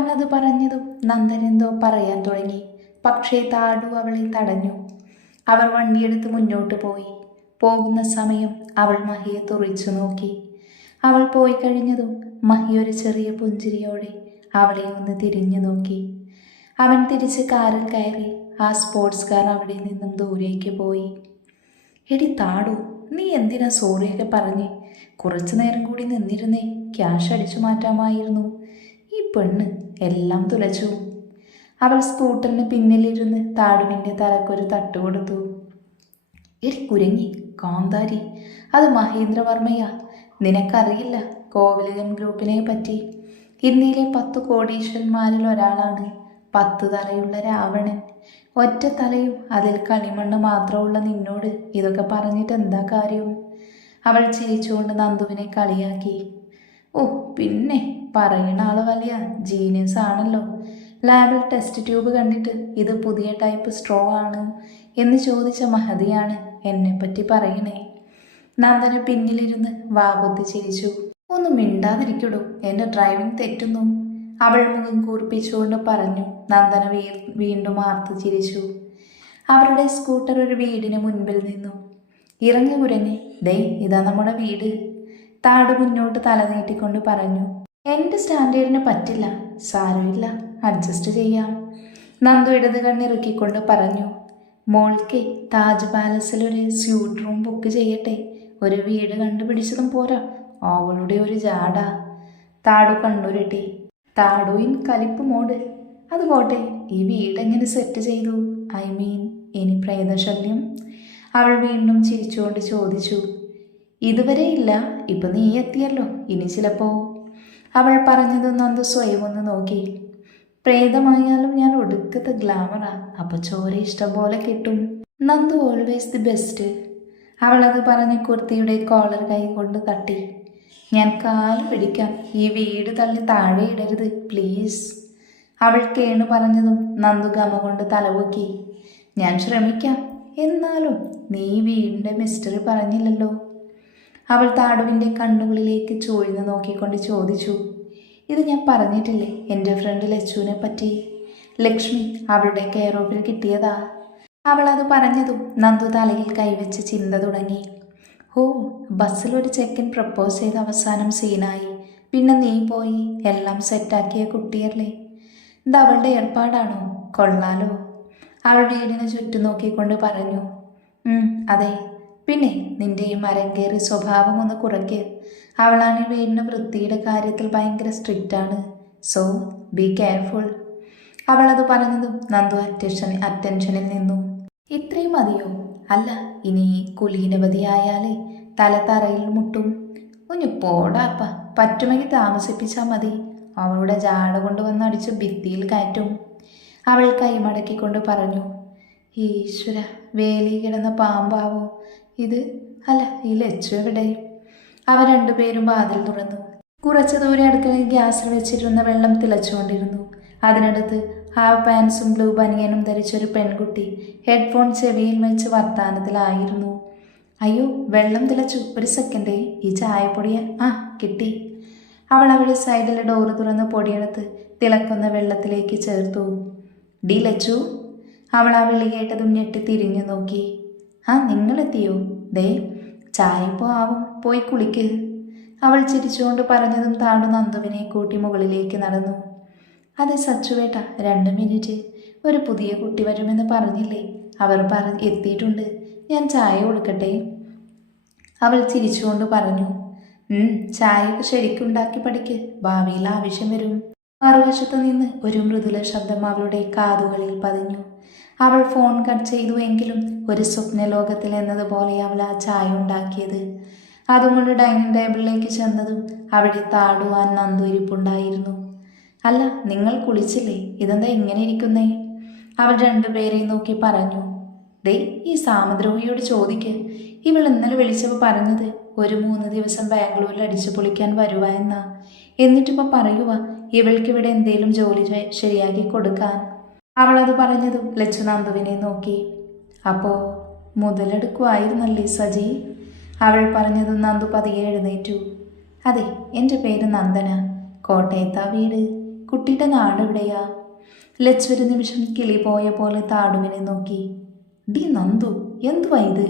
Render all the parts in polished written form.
അവനത് പറഞ്ഞതും നന്ദൻ എന്തോ പറയാൻ തുടങ്ങി. പക്ഷേ താടു അവളെ തടഞ്ഞു. അവർ വണ്ടിയെടുത്ത് മുന്നോട്ട് പോയി. പോകുന്ന സമയം അവൾ മഹിയെ തുറിച്ചു നോക്കി. അവൾ പോയി കഴിഞ്ഞതും മഹി ഒരു ചെറിയ പുഞ്ചിരിയോടെ അവളെ ഒന്ന് തിരിഞ്ഞു നോക്കി. അവൻ തിരിച്ച് കാറിൽ കയറി. ആ സ്പോർട്സ് കാർ അവിടെ നിന്നും ദൂരേക്ക് പോയി. എടി താടു, നീ എന്തിനാ സോറിയൊക്കെ പറഞ്ഞ്? കുറച്ചു നേരം കൂടി നിന്നിരുന്നേ ക്യാഷ് അടിച്ചു മാറ്റാമായിരുന്നു. ഈ പെണ്ണ് എല്ലാം തുലച്ചു. അവൾ സ്കൂട്ടറിന് പിന്നിലിരുന്ന് താടുവിൻ്റെ തലക്കൊരു തട്ടുകൊടുത്തു. എടി കുരങ്ങി കാന്താരി, അത് മഹേന്ദ്രവർമ്മയാ. നിനക്കറിയില്ല കോവലകം ഗ്രൂപ്പിനെ പറ്റി. ഇന്ത്യയിലെ 10 കോടീശ്വരന്മാരിൽ ഒരാളാണ്. 10 തലയുള്ള രാവണൻ. ഒറ്റ തലയും അതിൽ കളിമണ്ണ് മാത്രമുള്ള നിന്നോട് ഇതൊക്കെ പറഞ്ഞിട്ട് എന്താ കാര്യം? അവൾ ചിരിച്ചുകൊണ്ട് നന്ദുവിനെ കളിയാക്കി. ഓ പിന്നെ പറയുന്ന ആള് വലിയ ജീനിയസ് ആണല്ലോ. ലാബിൽ ടെസ്റ്റ് ട്യൂബ് കണ്ടിട്ട് ഇത് പുതിയ ടൈപ്പ് സ്ട്രോ ആണ് എന്ന് ചോദിച്ച മഹതിയാണ് എന്നെപ്പറ്റി പറയണേ. നന്ദന് പിന്നിലിരുന്ന് വാകുത്തി ചിരിച്ചു. ഒന്ന് മിണ്ടാതിരിക്കടോ, എൻ്റെ ഡ്രൈവിംഗ് തെറ്റുന്നു. അവൾ മുഖം കൂർപ്പിച്ചുകൊണ്ട് പറഞ്ഞു. നന്ദന വീണ്ടും ആർത്തു ചിരിച്ചു. അവരുടെ സ്കൂട്ടർ ഒരു വീടിന് മുൻപിൽ നിന്നു. ഇറങ്ങി കുരങ്ങി, ദേ ഇതാ നമ്മുടെ വീട്. താട് മുന്നോട്ട് തല നീട്ടിക്കൊണ്ട് പറഞ്ഞു. എൻ്റെ സ്റ്റാൻഡേർഡിന് പറ്റില്ല. സാരമില്ല, അഡ്ജസ്റ്റ് ചെയ്യാം. നന്ദു ഇടത് കണ്ണിറുക്കിക്കൊണ്ട് പറഞ്ഞു. മോൾക്ക് താജ് പാലസിൽ ഒരു സ്യൂട്ട് റൂം ബുക്ക് ചെയ്യട്ടെ. ഒരു വീട് കണ്ടുപിടിച്ചതും പോരാ, അവളുടെ ഒരു ജാട. താടു കണ്ണുരുട്ടി. താടുവിൻ കലിപ്പ് മോഡ്. അതുപോട്ടെ, ഈ വീടെങ്ങനെ സെറ്റ് ചെയ്തു? ഐ മീൻ ഇനി പ്രേതശല്യം? അവൾ വീണ്ടും ചിരിച്ചുകൊണ്ട് ചോദിച്ചു. ഇതുവരെ ഇല്ല, ഇപ്പൊ നീ എത്തിയല്ലോ, ഇനി ചിലപ്പോ. അവൾ പറഞ്ഞത് നന്ദു സ്വയം ഒന്ന് നോക്കി. പ്രേതമായാലും ഞാൻ ഒടുക്കത്തെ ഗ്ലാമറാ, അപ്പൊ ചോര ഇഷ്ടം പോലെ കിട്ടും. Nandu always the best. അവളത് പറഞ്ഞ് കുർത്തിയുടെ കോളർ കൈ കൊണ്ട് തട്ടി. ഞാൻ കാല് പിടിക്കാം, ഈ വീട് തള്ളി താഴെ ഇടരുത് പ്ലീസ്. അവൾ കേണു പറഞ്ഞതും നന്ദു ഗമ കൊണ്ട് തലപൊക്കി. ഞാൻ ശ്രമിക്കാം, എന്നാലും നീ വീടിൻ്റെ മിസ്റ്ററി പറഞ്ഞില്ലല്ലോ. അവൾ താടുവിൻ്റെ കണ്ണുകളിലേക്ക് ചൂഴ്ന്നു നോക്കിക്കൊണ്ട് ചോദിച്ചു. ഇത് ഞാൻ പറഞ്ഞിട്ടില്ലേ എൻ്റെ ഫ്രണ്ട് ലച്ചുവിനെ പറ്റി? ലക്ഷ്മി അവളുടെ കെയർ ഓഫിൽ കിട്ടിയതാ. അവൾ അത് പറഞ്ഞതും നന്ദു തലയിൽ കൈവച്ച് ചിന്ത തുടങ്ങി. ഓ, ബസ്സിലൊരു ചെക്കൻ പ്രപ്പോസ് ചെയ്ത അവസാനം സീനായി. പിന്നെ നീ പോയി എല്ലാം സെറ്റാക്കിയ കുട്ടിയല്ലേ? ഇത് അവളുടെ ഏർപ്പാടാണോ? കൊള്ളാലോ. അവൾ വീടിന് ചുറ്റും നോക്കിക്കൊണ്ട് പറഞ്ഞു. അതെ. പിന്നെ നിന്റെ ഈ മരം കയറി സ്വഭാവം ഒന്ന് കുറയ്ക്ക്. അവളാണ് വീടിന് വൃത്തിയുടെ കാര്യത്തിൽ ഭയങ്കര സ്ട്രിക്റ്റാണ്. So be careful. അവളത് പറഞ്ഞതും നന്ദു അറ്റൻഷനിൽ നിന്നു. ഇത്രയും മതിയോ? അല്ല, ഇനി കുലീനവതിയായാലേ തല തറയിൽ മുട്ടും. ഒന്ന് പോടാപ്പ, പറ്റുമെങ്കിൽ താമസിപ്പിച്ചാൽ മതി. അവളുടെ ജാട കൊണ്ടുവന്ന് അടിച്ച് ഭിത്തിയിൽ കയറ്റും. അവൾ കൈമടക്കിക്കൊണ്ട് പറഞ്ഞു. ഈശ്വര, വേലി കിടന്ന പാമ്പാവോ ഇത്? അല്ല, ഈ ലച്ചു എവിടെ? അവർ രണ്ടുപേരും വാതിൽ തുറന്നു. കുറച്ചു ദൂരെ അടുക്കളയിൽ ഗ്യാസിൽ വെച്ചിരുന്ന വെള്ളം തിളച്ചുകൊണ്ടിരുന്നു. അതിനടുത്ത് ഹാഫ് പാൻസും ബ്ലൂ ബനിയനും ധരിച്ചൊരു പെൺകുട്ടി ഹെഡ്ഫോൺ ചെവിയിൽ വെച്ച് വർത്താനത്തിലായിരുന്നു. അയ്യോ, വെള്ളം തിളച്ചു, ഒരു സെക്കൻഡേ, ഈ ചായപ്പൊടിയാ? കിട്ടി. അവൾ അവിടെ സൈഡിലെ ഡോറ് തുറന്ന് പൊടിയെടുത്ത് തിളക്കുന്ന വെള്ളത്തിലേക്ക് ചേർത്തു. ഡി ലച്ചു. അവൾ ആ വിളി കേട്ടതും ഞെട്ടി തിരിഞ്ഞു നോക്കി. നിങ്ങളെത്തിയോ? ദേ ചായ ഇപ്പോൾ ആവും, പോയി കുളിക്ക്. അവൾ ചിരിച്ചുകൊണ്ട് പറഞ്ഞതും താടു നന്ദുവിനെ കൂട്ടി മുകളിലേക്ക് നടന്നു. അതെ സച്ചുവേട്ട, 2 മിനിറ്റ്. ഒരു പുതിയ കുട്ടി വരുമെന്ന് പറഞ്ഞില്ലേ? അവർ എത്തിയിട്ടുണ്ട്. ഞാൻ ചായ കൊടുക്കട്ടെ? അവൾ ചിരിച്ചുകൊണ്ട് പറഞ്ഞു. ചായയൊക്കെ ശരിക്കുണ്ടാക്കി പഠിക്ക്, ഭാവിയിൽ ആവശ്യം വരും. മറുവശത്ത് നിന്ന് ഒരു മൃദുല ശബ്ദം അവളുടെ കാതുകളിൽ പതിഞ്ഞു. അവൾ ഫോൺ കട്ട് ചെയ്തു. എങ്കിലും ഒരു സ്വപ്നലോകത്തിൽ എന്നതുപോലെ അവൾ ആ ചായ ഉണ്ടാക്കിയത്. അതുകൊണ്ട് ഡൈനിങ് ടേബിളിലേക്ക് ചെന്നതും അവിടെ താടുവാൻ നന്ദു ഇരിപ്പുണ്ടായിരുന്നു. അല്ല, നിങ്ങൾ കുളിച്ചില്ലേ? ഇതെന്താ ഇങ്ങനെ ഇരിക്കുന്നേ? അവൾ രണ്ടുപേരെയും നോക്കി പറഞ്ഞു. ദേ, ഈ സാമദ്രോഹിയോട് ചോദിക്ക്. ഇവൾ ഇന്നലെ വിളിച്ചപ്പോൾ പറഞ്ഞത് ഒരു 3 ദിവസം ബാംഗ്ലൂരിൽ അടിച്ചു പൊളിക്കാൻ വരുക എന്നാ. എന്നിട്ടിപ്പോൾ പറയുക ഇവൾക്കിവിടെ എന്തേലും ജോലി ശരിയാക്കി കൊടുക്കാൻ. അവളത് പറഞ്ഞതും ലച്ചു നന്ദുവിനെ നോക്കി. അപ്പോൾ മുതലെടുക്കുമായിരുന്നല്ലേ സജി? അവൾ പറഞ്ഞതും നന്ദു പതിയെ എഴുന്നേറ്റു. അതെ, എൻ്റെ പേര് നന്ദന. കോട്ടയത്താ വീട്. കുട്ടിയുടെ നാട് എവിടെയാ? ലച്ചു ഒരു നിമിഷം കിളി പോയ പോലെ താടുവിനെ നോക്കി. ഡി നന്ദു, എന്തുവാ ഇത്?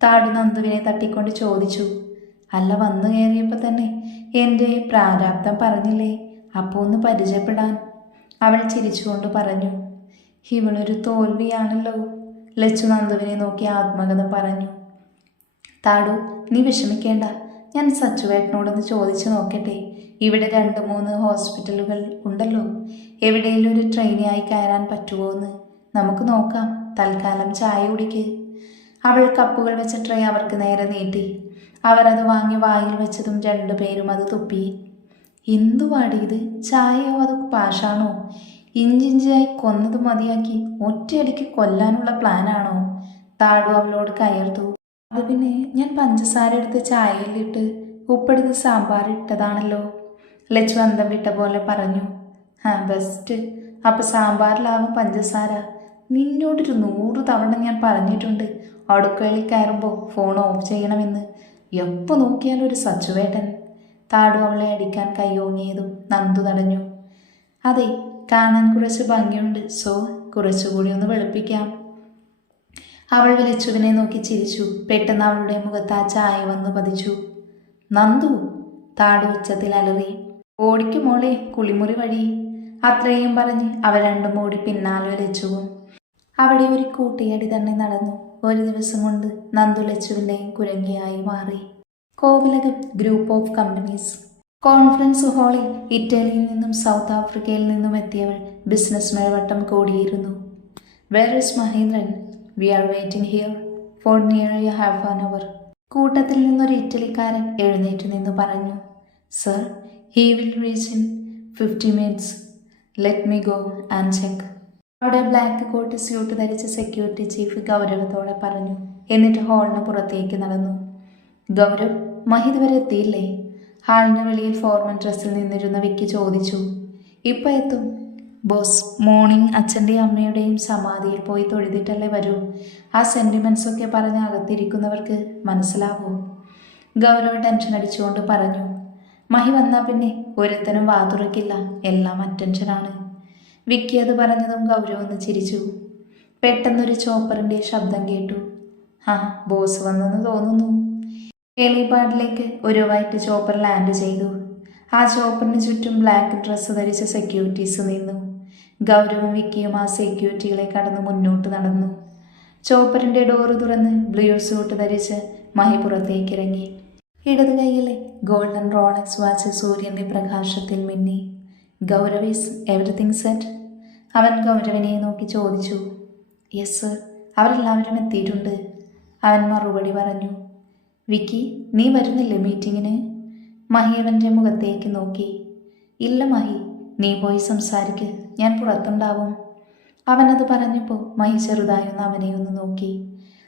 താടു നന്ദുവിനെ തട്ടിക്കൊണ്ട് ചോദിച്ചു. അല്ല, വന്നു കയറിയപ്പോൾ തന്നെ എൻ്റെ പ്രാരാബ്ദം പറഞ്ഞില്ലേ, അപ്പോൾ ഒന്ന് പരിചയപ്പെടാൻ. അവൾ ചിരിച്ചുകൊണ്ട് പറഞ്ഞു. ഇവളൊരു തോൽവിയാണല്ലോ. ലച്ചു നന്ദുവിനെ നോക്കി ആത്മകഥ പറഞ്ഞു. താടു, നീ വിഷമിക്കേണ്ട, ഞാൻ സച്ചുവേട്ടനോടൊന്ന് ചോദിച്ചു നോക്കട്ടെ. ഇവിടെ 2-3 ഹോസ്പിറ്റലുകൾ ഉണ്ടല്ലോ, എവിടെയെങ്കിലും ഒരു ട്രെയിനിയായി കയറാൻ പറ്റുമോ എന്ന് നമുക്ക് നോക്കാം. തൽക്കാലം ചായ കുടിക്ക്. അവൾ കപ്പുകൾ വെച്ച ട്രേ അവർക്ക് നേരെ നീട്ടി. അവർ അത് വാങ്ങി വായിൽ വെച്ചതും 2 പേരും അത് തുപ്പി. എന്തുവാടി ഇത്? ചായയോ അത് പാഷാണോ? ഇഞ്ചിഞ്ചായി കൊന്നത് മതിയാക്കി ഒറ്റയടിക്ക് കൊല്ലാനുള്ള പ്ലാനാണോ? താടു അവളോട് കയർത്തു. അത് പിന്നെ ഞാൻ പഞ്ചസാര എടുത്ത് ചായയിലിട്ട് ഉപ്പെടുത്ത് സാമ്പാർ ഇട്ടതാണല്ലോ. ലച്ചു അന്തം വിട്ട പോലെ പറഞ്ഞു. ബെസ്റ്റ്. അപ്പം സാമ്പാറിലാവും പഞ്ചസാര. നിന്നോടൊരു 100 തവണ ഞാൻ പറഞ്ഞിട്ടുണ്ട് അടുക്കളയിൽ കയറുമ്പോൾ ഫോൺ ഓഫ് ചെയ്യണമെന്ന്. എപ്പോൾ നോക്കിയാലും ഒരു സച്ചുവേട്ടൻ. താടു അവളെ അടിക്കാൻ കൈയോങ്ങിയതും നന്ദു തടഞ്ഞു. അതെ, കാണാൻ കുറച്ച് ഭംഗിയുണ്ട്, സോ കുറച്ചുകൂടി ഒന്ന് വെളുപ്പിക്കാം. അവൾ ലച്ചുവിനെ നോക്കി ചിരിച്ചു. പെട്ടെന്ന് അവളുടെ മുഖത്ത് ആ ചായ വന്നു പതിച്ചു. നന്ദു, താടു ഉച്ചത്തിൽ അലറി. ഓടിക്കു മോളെ, കുളിമുറി വഴി. അത്രയും പറഞ്ഞ് അവർ 2 ഓടി പിന്നാലെ ലച്ചുവും. അവിടെ ഒരു കൂട്ടിയടി തന്നെ നടന്നു. ഒരു ദിവസം കൊണ്ട് നന്ദു ലച്ചുവിൻ്റെയും കുരങ്ങിയായി മാറി. Kovilakam group of companies conference ഹാളിൽ ഇറ്റലിയിൽ നിന്നും സൗത്ത് ആഫ്രിക്കയിൽ നിന്നും എത്തിയവൾ ബിസിനസ് മേൽവട്ടം കൂടിയിരുന്നു. Where is Mahendran? We are waiting here for nearly half an hour. കൂട്ടത്തിൽ നിന്നൊരു ഇറ്റലിക്കാരൻ എഴുന്നേറ്റ് നിന്ന് പറഞ്ഞു. Sir, he will reach in 50 minutes. Let me go and check. അവിടെ ബ്ലാക്ക് കോട്ട് സ്യൂട്ട് ധരിച്ച സെക്യൂരിറ്റി ചീഫ് ഗൗരവത്തോടെ പറഞ്ഞു. എന്നിട്ട് ഹാളിന് പുറത്തേക്ക് നടന്നു. ഗൗരവ്, മഹിത് വരെ എത്തിയില്ലേ? ഹാളിന് വെളിയിൽ ഫോർമൽ ഡ്രസ്സിൽ നിന്നിരുന്ന വിക്കി ചോദിച്ചു. ഇപ്പം എത്തും ബോസ്. മോർണിംഗ് അച്ഛൻ്റെയും അമ്മയുടെയും സമാധിയിൽ പോയി തൊഴുതിട്ടല്ലേ വരൂ. ആ സെൻറ്റിമെൻറ്റ്സ് ഒക്കെ പറഞ്ഞ് അകത്തിരിക്കുന്നവർക്ക് മനസ്സിലാവൂ. ഗൗരവ് ടെൻഷൻ അടിച്ചുകൊണ്ട് പറഞ്ഞു. മഹി വന്നാൽ പിന്നെ ഒരുത്തനും വാതുറക്കില്ല, എല്ലാം അറ്റൻഷനാണ്. വിക്കി അത് പറഞ്ഞതും ഗൗരവ് ഒന്ന് ചിരിച്ചു. പെട്ടെന്നൊരു ചോപ്പറിൻ്റെ ശബ്ദം കേട്ടു. ബോസ് വന്നെന്ന് തോന്നുന്നു. ഹെലിപാഡിലേക്ക് ഒരു വൈറ്റ് ചോപ്പർ ലാൻഡ് ചെയ്തു. ആ ചോപ്പറിന് ചുറ്റും ബ്ലാക്ക് ഡ്രസ്സ് ധരിച്ച സെക്യൂരിറ്റീസ് നിന്നു. ഗൗരവും വിക്കിയും ആ സെക്യൂരിറ്റികളെ കടന്ന് മുന്നോട്ട് നടന്നു. ചോപ്പറിൻ്റെ ഡോറ് തുറന്ന് ബ്ലൂ സൂട്ട് ധരിച്ച് മഹി പുറത്തേക്കിറങ്ങി. ഇടത് കൈയിലെ ഗോൾഡൻ റോളക്സ് വാച്ച് സൂര്യൻ്റെ പ്രകാശത്തിൽ മിന്നി. Gaurav, is everything set? അവൻ ഗൗരവിനെ നോക്കി ചോദിച്ചു. യെസ് സർ, അവരെല്ലാവരും എത്തിയിട്ടുണ്ട്. അവൻ മറുപടി പറഞ്ഞു. വിക്കി, നീ വരുന്നില്ലേ മീറ്റിങ്ങിന്? മഹി അവൻ്റെ മുഖത്തേക്ക് നോക്കി. ഇല്ല മഹി, നീ പോയി സംസാരിക്ക്, ഞാൻ പുറത്തുണ്ടാവും. അവനത് പറഞ്ഞപ്പോൾ മഹി ചെറുതായൊന്ന് അവനെ ഒന്ന് നോക്കി.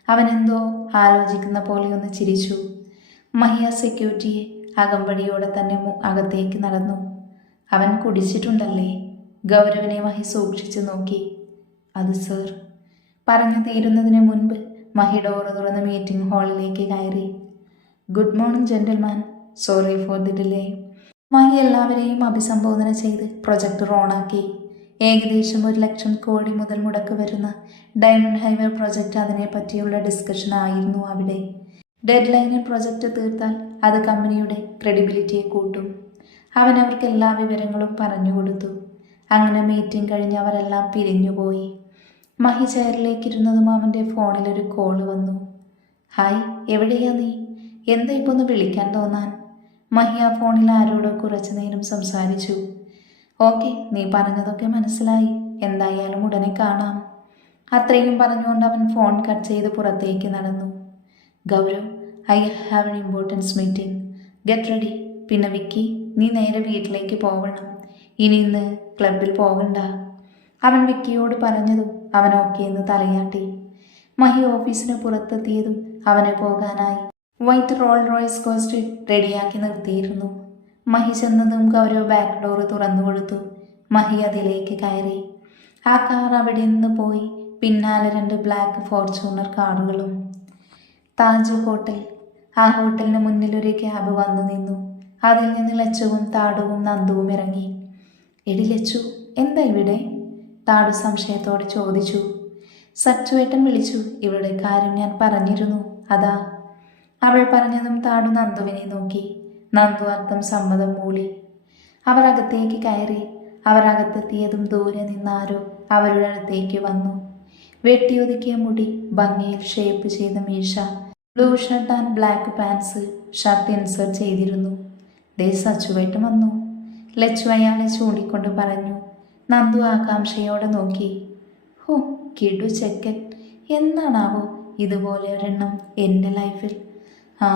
അവനെന്തോ ആലോചിക്കുന്ന പോലെ ഒന്ന് ചിരിച്ചു. മഹി ആ സെക്യൂരിറ്റിയെ അകമ്പടിയോടെ തന്നെ അകത്തേക്ക് നടന്നു. അവൻ കുടിച്ചിട്ടുണ്ടല്ലേ? ഗൗരവിനെ മഹി സൂക്ഷിച്ചു നോക്കി. അത് സർ. പറഞ്ഞു തീരുന്നതിന് മുൻപ് മഹി ഡോറ് തുറന്ന് മീറ്റിംഗ് ഹാളിലേക്ക് കയറി. Good morning gentleman, sorry for the delay. Mahi എല്ലാവരെയും അഭിസംബോധന ചെയ്ത് പ്രൊജക്ടർ ഓണാക്കി. ഏകദേശം 1 ലക്ഷം കോടി മുതൽ മുടക്ക് വരുന്ന ഡയമണ്ട് ഹൈവേ പ്രൊജക്റ്റ്, അതിനെപ്പറ്റിയുള്ള ഡിസ്കഷൻ ആയിരുന്നു അവിടെ. ഡെഡ് ലൈനിൽ പ്രൊജക്റ്റ് തീർത്താൽ അത് കമ്പനിയുടെ ക്രെഡിബിലിറ്റിയെ കൂട്ടും. അവൻ അവർക്ക് എല്ലാ വിവരങ്ങളും പറഞ്ഞു കൊടുത്തു. അങ്ങനെ മീറ്റിംഗ് കഴിഞ്ഞ് അവരെല്ലാം പിരിഞ്ഞുപോയി. മഹി ചെയറിലേക്കിരുന്നതും അവൻ്റെ ഫോണിലൊരു കോള് വന്നു. ഹായ്, എവിടെയാ നീ? എന്താ ഇപ്പോൾ ഒന്ന് വിളിക്കാൻ തോന്നാൻ? മഹി ആ ഫോണിൽ ആരോടോ കുറച്ചു നേരം സംസാരിച്ചു. ഓക്കെ, നീ പറഞ്ഞതൊക്കെ മനസ്സിലായി, എന്തായാലും ഉടനെ കാണാം. അത്രയും പറഞ്ഞുകൊണ്ട് അവൻ ഫോൺ കട്ട് ചെയ്ത് പുറത്തേക്ക് നടന്നു. Gaurav, I have an importance meeting, get ready. പിന്നെ വിക്കി, നീ നേരെ വീട്ടിലേക്ക് പോകണം. ഇന്ന് ക്ലബിൽ പോകണ്ട. അവൻ വിക്കിയോട് പറഞ്ഞതും അവൻ ഓക്കെ എന്ന് തലയാട്ടി. മഹി ഓഫീസിന് പുറത്തെത്തിയതും അവന് പോകാനായി വൈറ്റ് റോൾ റോയ്സ് കോസ്റ്റ് റെഡിയാക്കി നിർത്തിയിരുന്നു. മഹി ചെന്നതും ഗൗരവ് ബാക്ക് ഡോറ് തുറന്നു കൊടുത്തു. മഹി അതിലേക്ക് കയറി. ആ കാർ അവിടെ നിന്ന് പോയി. പിന്നാലെ 2 ബ്ലാക്ക് ഫോർച്യൂണർ കാറുകളും. താജ് ഹോട്ടൽ. ആ ഹോട്ടലിന് മുന്നിൽ ഒരു ക്യാബ് വന്നു നിന്നു. അതിൽ നിന്ന് ലച്ചുവും താടുവും നന്ദുവും ഇറങ്ങി. എടി ലച്ചു, എന്താ ഇവിടെ? താടു സംശയത്തോടെ ചോദിച്ചു. സച്ചുവേട്ടൻ വിളിച്ചു, ഇവളുടെ കാര്യം ഞാൻ പറഞ്ഞിരുന്നു, അതാ. അവൾ പറഞ്ഞതും താടു നന്ദുവിനെ നോക്കി. നന്ദു അർത്ഥം സമ്മതം മൂളി. അവർ അകത്തേക്ക് കയറി. അവർ അകത്തെത്തിയതും ദൂരെ നിന്നാരോ അവരുടെ അടുത്തേക്ക് വന്നു. വെട്ടിയൊതുക്കിയ മുടി, ഭംഗിയിൽ ഷേപ്പ് ചെയ്ത മീശ, blue shirt and black pants, shirt insert ചെയ്തിരുന്നു. ദേ സച്ചുവേട്ടൻ വന്നു, ലച്ചു അയാളെ ചൂണ്ടിക്കൊണ്ട് പറഞ്ഞു. നന്ദു ആകാംക്ഷയോടെ നോക്കി. ഹോ, കിടു ചെക്കൻ, എന്നാണാവോ ഇതുപോലെ ഒരെണ്ണം എൻ്റെ ലൈഫിൽ? ആ,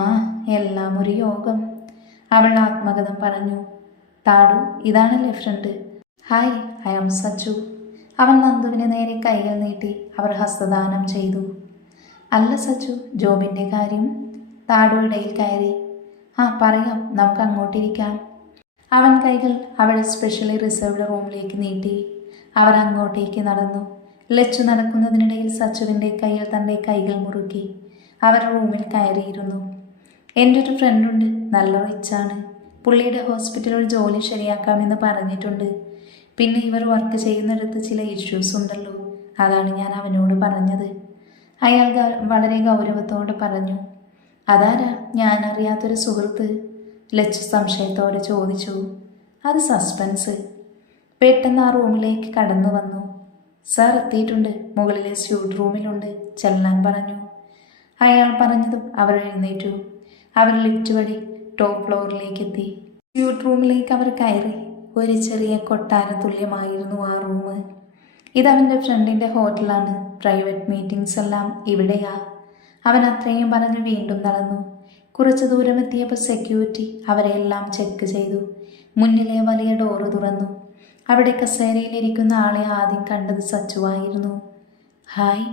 എല്ലാം ഒരു യോഗം, അവൾ ആത്മകഥം പറഞ്ഞു. താടു, ഇതാണല്ലേ friend? Hi, I am Sachu. അവൻ നന്ദുവിന് നേരെ കൈകൾ നീട്ടി. അവർ ഹസ്തദാനം ചെയ്തു. അല്ല സച്ചു, ജോബിൻ്റെ കാര്യം? താടു ഇടയിൽ കയറി. ആ പറയാം, നമുക്ക് അങ്ങോട്ടിരിക്കാം. അവൻ കൈകൾ അവളെ സ്പെഷ്യലി റിസർവ്ഡ് റൂമിലേക്ക് നീട്ടി. അവർ അങ്ങോട്ടേക്ക് നടന്നു. ലച്ചു നടക്കുന്നതിനിടയിൽ സച്ചുവിൻ്റെ കയ്യിൽ തൻ്റെ കൈകൾ മുറുക്കി. അവർ റൂമിൽ കയറിയിരുന്നു. എൻ്റെ ഒരു ഫ്രണ്ടുണ്ട്, നല്ല റിച്ചാണ്. പുള്ളിയുടെ ഹോസ്പിറ്റലിൽ ജോലി ശരിയാക്കാമെന്ന് പറഞ്ഞിട്ടുണ്ട്. പിന്നെ ഇവർ വർക്ക് ചെയ്യുന്നിടത്ത് ചില ഇഷ്യൂസ് ഉണ്ടല്ലോ, അതാണ് ഞാൻ അവനോട് പറഞ്ഞത്. അയാൾ വളരെ ഗൗരവത്തോടെ പറഞ്ഞു. അതാരാ, ഞാൻ അറിയാത്തൊരു സുഹൃത്ത്? ലച്ചു സംശയത്തോടെ ചോദിച്ചു. അത് സസ്പെൻസ്. പെട്ടെന്ന് ആ റൂമിലേക്ക് കടന്നു വന്നു. സാർ എത്തിയിട്ടുണ്ട്, മുകളിലെ സ്യൂട്ട് റൂമിലുണ്ട്, ചെല്ലാൻ പറഞ്ഞു. അയാൾ പറഞ്ഞതും അവർ എഴുന്നേറ്റു. അവർ ലിഫ്റ്റ് വഴി ടോപ്പ് ഫ്ലോറിലേക്ക് എത്തി. സ്യൂട്ട് റൂമിലേക്ക് അവർ കയറി. ഒരു ചെറിയ കൊട്ടാര തുല്യമായിരുന്നു ആ റൂം. ഇതവൻ്റെ ഫ്രണ്ടിൻ്റെ ഹോട്ടലാണ്, പ്രൈവറ്റ് മീറ്റിംഗ്സ് എല്ലാം ഇവിടെയാ. അവൻ അത്രയും പറഞ്ഞ് വീണ്ടും നടന്നു. കുറച്ച് ദൂരം എത്തിയപ്പോൾ സെക്യൂരിറ്റി അവരെല്ലാം ചെക്ക് ചെയ്തു. മുന്നിലെ വലിയ ഡോറ് തുറന്നു. അവിടെ കസേരയിലിരിക്കുന്ന ആളെ ആദ്യം കണ്ടത് സച്ചുവായിരുന്നു. ഹായ്,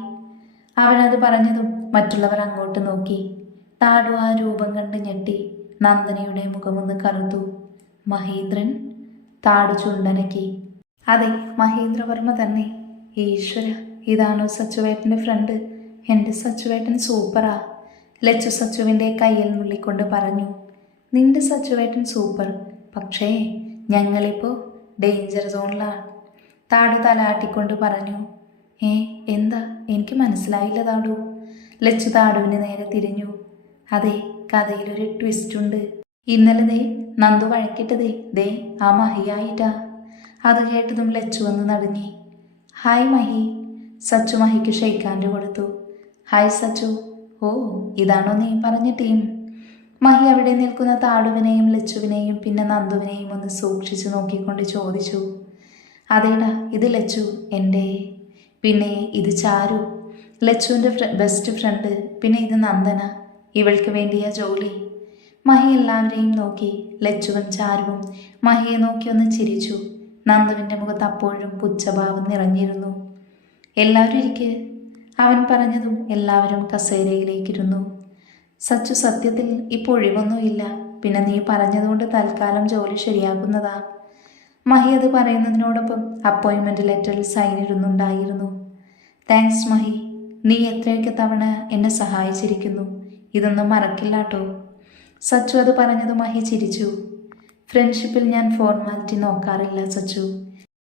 അവനത് പറഞ്ഞതും മറ്റുള്ളവർ അങ്ങോട്ട് നോക്കി. താടു ആ രൂപം കണ്ട് ഞെട്ടി. നന്ദനയുടെ മുഖമൊന്ന് കറുത്തു. മഹേന്ദ്രൻ? താടു ചുണ്ടനക്കി. അതെ, മഹേന്ദ്രവർമ്മ തന്നെ. ഈശ്വര, ഇതാണോ സച്ചുവേട്ടൻ്റെ ഫ്രണ്ട്? എൻ്റെ സച്ചുവേട്ടൻ സൂപ്പറാ, ലച്ചു സച്ചുവിൻ്റെ കയ്യിൽ നുള്ളിക്കൊണ്ട് പറഞ്ഞു. നിന്റെ സച്ചുവേട്ടൻ സൂപ്പർ, പക്ഷേ ഞങ്ങളിപ്പോൾ ഡേഞ്ചർ സോണിലാണ്, താടു തലാട്ടിക്കൊണ്ട് പറഞ്ഞു. എന്താ, എനിക്ക് മനസ്സിലായില്ല താടു. ലച്ചു താടുവിന് നേരെ തിരിഞ്ഞു. അതെ, കഥയിലൊരു ട്വിസ്റ്റ് ഉണ്ട്. ഇന്നലെ ദേ നന്ദു വഴക്കിട്ടതേ ദേ ആ മഹിയായിട്ടാ. അത് കേട്ടതും ലച്ചു വന്ന് നടുങ്ങി. ഹായ് മഹി. സച്ചു മഹിക്ക് ഷെയ്ക്കാൻ്റെ കൊടുത്തു. ഹായ് സച്ചു. ഓ, ഇതാണോ നീ പറഞ്ഞ ടീം? മഹി അവിടെ നിൽക്കുന്ന താടുവിനെയും ലച്ചുവിനെയും പിന്നെ നന്ദുവിനെയും ഒന്ന് സൂക്ഷിച്ചു നോക്കിക്കൊണ്ട് ചോദിച്ചു. അതേടാ, ഇത് ലച്ചു എൻ്റെ. പിന്നെ ഇത് ചാരു, ലച്ചുവിൻ്റെ ബെസ്റ്റ് ഫ്രണ്ട്. പിന്നെ ഇത് നന്ദന, ഇവൾക്ക് വേണ്ടിയാ ജോലി. മഹി എല്ലാവരെയും നോക്കി. ലച്ചുവും ചാരുവും മഹിയെ നോക്കി ഒന്ന് ചിരിച്ചു. നന്ദുവിൻ്റെ മുഖത്ത് അപ്പോഴും പുച്ഛഭാവം നിറഞ്ഞിരുന്നു. എല്ലാവരും ഇരിക്ക്, അവൻ പറഞ്ഞതും എല്ലാവരും കസേരയിലേക്കിരുന്നു. സച്ചു, സത്യത്തിൽ ഇപ്പോൾ ഒഴിവൊന്നുമില്ല, പിന്നെ നീ പറഞ്ഞതുകൊണ്ട് തൽക്കാലം ജോലി ശരിയാക്കുന്നതാ. മഹി അത് പറയുന്നതിനോടൊപ്പം അപ്പോയിൻമെൻറ്റ് ലെറ്ററിൽ സൈൻ ഇടുന്നുണ്ടായിരുന്നു. താങ്ക്സ് മഹി, നീ എത്രയൊക്കെ തവണ എന്നെ സഹായിച്ചിരിക്കുന്നു, ഇതൊന്നും മറക്കില്ല കേട്ടോ. സച്ചു അത് പറഞ്ഞത് മഹി ചിരിച്ചു. ഫ്രണ്ട്ഷിപ്പിൽ ഞാൻ ഫോർമാലിറ്റി നോക്കാറില്ല സച്ചു.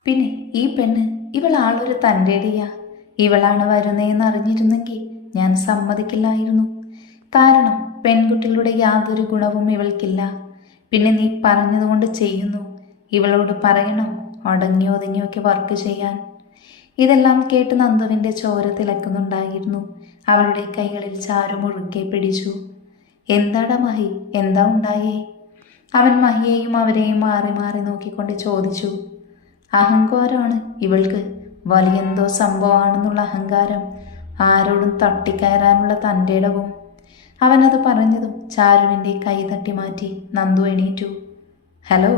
പിന്നെ ഈ പെണ്ണ്, ഇവൾ ആളൊരു തൻ്റെടിയാ. ഇവളാണ് വരുന്നതെന്ന് അറിഞ്ഞിരുന്നെങ്കിൽ ഞാൻ സമ്മതിക്കില്ലായിരുന്നു. കാരണം പെൺകുട്ടികളുടെ യാതൊരു ഗുണവും ഇവൾക്കില്ല. പിന്നെ നീ പറഞ്ഞതുകൊണ്ട് ചെയ്യുന്നു. ഇവളോട് പറയണം അടങ്ങി ഒതുങ്ങിയൊക്കെ വർക്ക് ചെയ്യാൻ. ഇതെല്ലാം കേട്ട് നന്ദുവിൻ്റെ ചോര തിളക്കുന്നുണ്ടായിരുന്നു. അവളുടെ കൈകളിൽ ചാരു മുറുക്കെ പിടിച്ചു. എന്താടാ മഹി, എന്താ ഉണ്ടായേ? അവൻ മഹിയെയും അവരെയും മാറി മാറി നോക്കിക്കൊണ്ട് ചോദിച്ചു. അഹങ്കാരമാണ് ഇവൾക്ക്, വലിയെന്തോ സംഭവമാണെന്നുള്ള അഹങ്കാരം, ആരോടും തട്ടിക്കയറാനുള്ള തൻ്റെ ഇടവും. അവനത് പറഞ്ഞതും ചാരുവിൻ്റെ കൈ തട്ടി മാറ്റി നന്ദു എണീറ്റു. ഹലോ.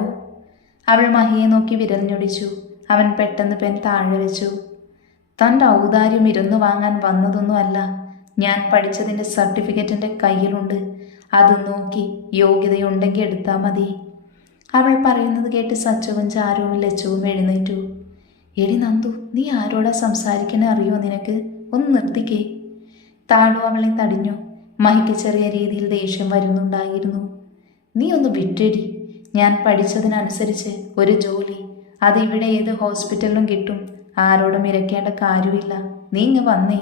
അവൾ മഹിയെ നോക്കി വിരൽ ഞൊടിച്ചു. അവൻ പെട്ടെന്ന് പെൻ താഴെ വെച്ചു. തൻ്റെ ഔദാര്യം ഇരുന്നു വാങ്ങാൻ വന്നതൊന്നുമല്ല. ഞാൻ പഠിച്ചതിൻ്റെ സർട്ടിഫിക്കറ്റിൻ്റെ കയ്യിലുണ്ട്, അത് നോക്കി യോഗ്യതയുണ്ടെങ്കിൽ എടുത്താൽ മതി. അവൾ പറയുന്നത് കേട്ട് സച്ചുവും ചാരുവും ലച്ചുവും എഴുന്നേറ്റു. എടി നന്ദു, നീ ആരോടാ സംസാരിക്കണേ അറിയോ നിനക്ക്? ഒന്ന് നിർത്തിക്കേ. താടു അവളെ തടിഞ്ഞു. മഹിക്ക് ചെറിയ രീതിയിൽ ദേഷ്യം വരുന്നുണ്ടായിരുന്നു. നീ ഒന്ന് വിട്ടെടി. ഞാൻ പഠിച്ചതിനനുസരിച്ച് ഒരു ജോലി, അതിവിടെ ഏത് ഹോസ്പിറ്റലിലും കിട്ടും. ആരോടും ഇരക്കേണ്ട കാര്യമില്ല. നീ ഇങ്ങ് വന്നേ.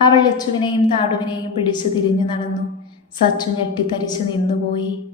അവൾ ലച്ചുവിനെയും താടുവിനെയും പിടിച്ചു തിരിഞ്ഞു നടന്നു. സച്ചു ഞെട്ടിത്തരിച്ചു നിന്നുപോയി.